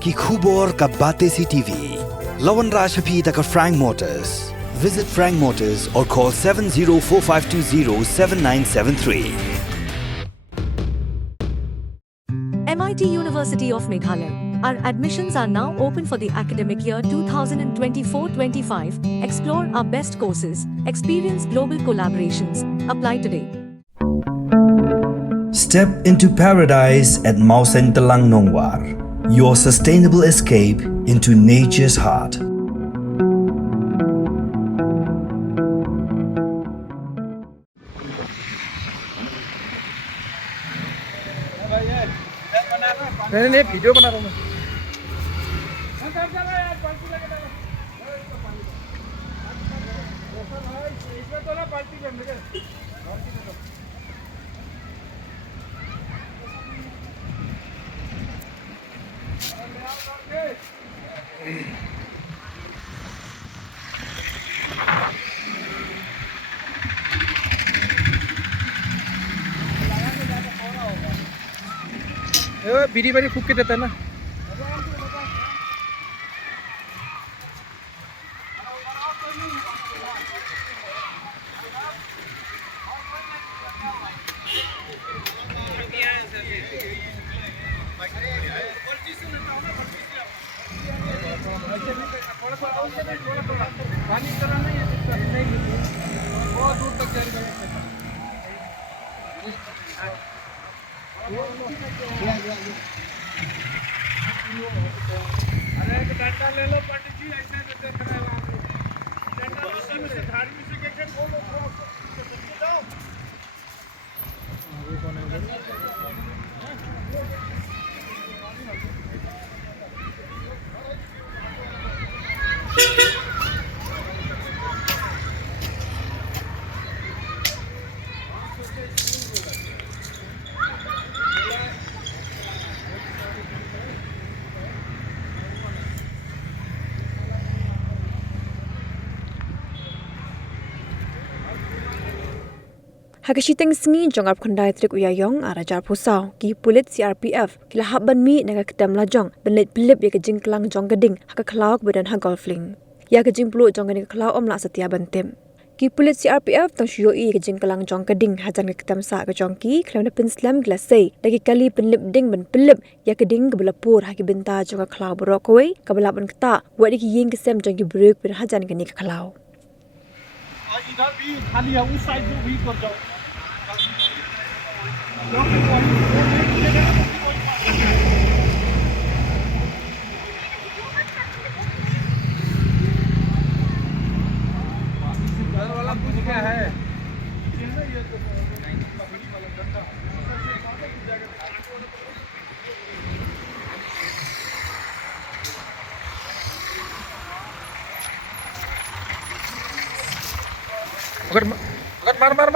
ki khubor ka Batesi TV. Lawan Rashapi taka Frank Motors. Visit Frank Motors or call 7045207973. MIT University of Meghalaya. Our admissions are now open for the academic year 2024-25. Explore our best courses, experience global collaborations. Apply today. Step into paradise at Mausen Telang Nongwar, your sustainable escape into nature's heart. नहीं video बना रहा हूँ बीड़ी बारी फूक के देता है ना पानी चला नहीं है बहुत दूर तक अरे एक डंडा ले लो पंडित जी ऐसे देख रहे हैं डंडा से धार्मिक से कैसे बोलो जाओ वो कौन है Hakashiteng sngi jong ap khandai trik uyayong arajar pusau ki pulit CRPF kila habban mi naga kedam la jong benit pilip ya kejing kelang jong geding haka klauk bedan ha golfling ya kejing pulu jong geding klau om la setia bantim ki pulit CRPF tang shio i kejing kelang jong geding hajan ke kedam sa ke jong ki klau na pinslam glasei lagi kali penlip ding ben pilip ya keding gebelapur haki benta jong klau borokoi kabalapan keta wadi ki ying kesem jong ki break ben hajan ke ni klau इधर भी खाली है उस side भी कर जाओ वाला कुछ क्या है अगर मार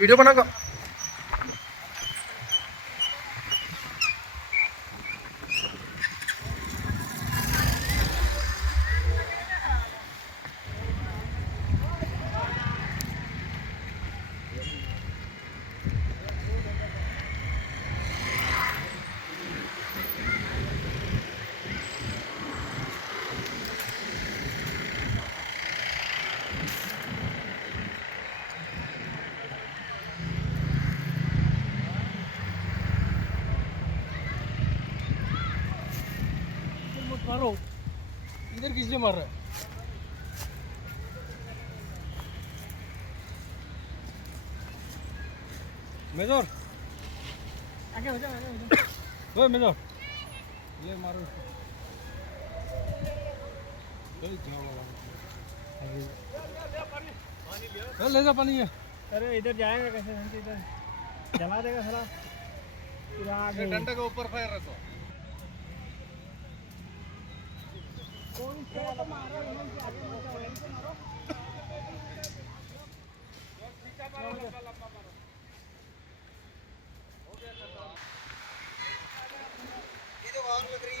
वीडियो बना को मारो इधर किसने मार रहा है मेजर आगे हो जा ओए मेजर ये मारो ले जा पानी है अरे इधर जाएगा कैसे इधर जला देगा साला डंडे के ऊपर फायर रखो कौन से वाला मारो इनसे आगे मत जाओ इनसे मारो सीधा मारो लंबा मारो हो गया खत्म ये तो और लग रही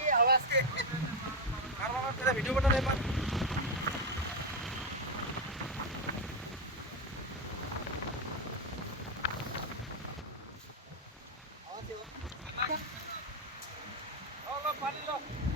है आवाज के मार तेरा वीडियो बना रहे हैं पानी लो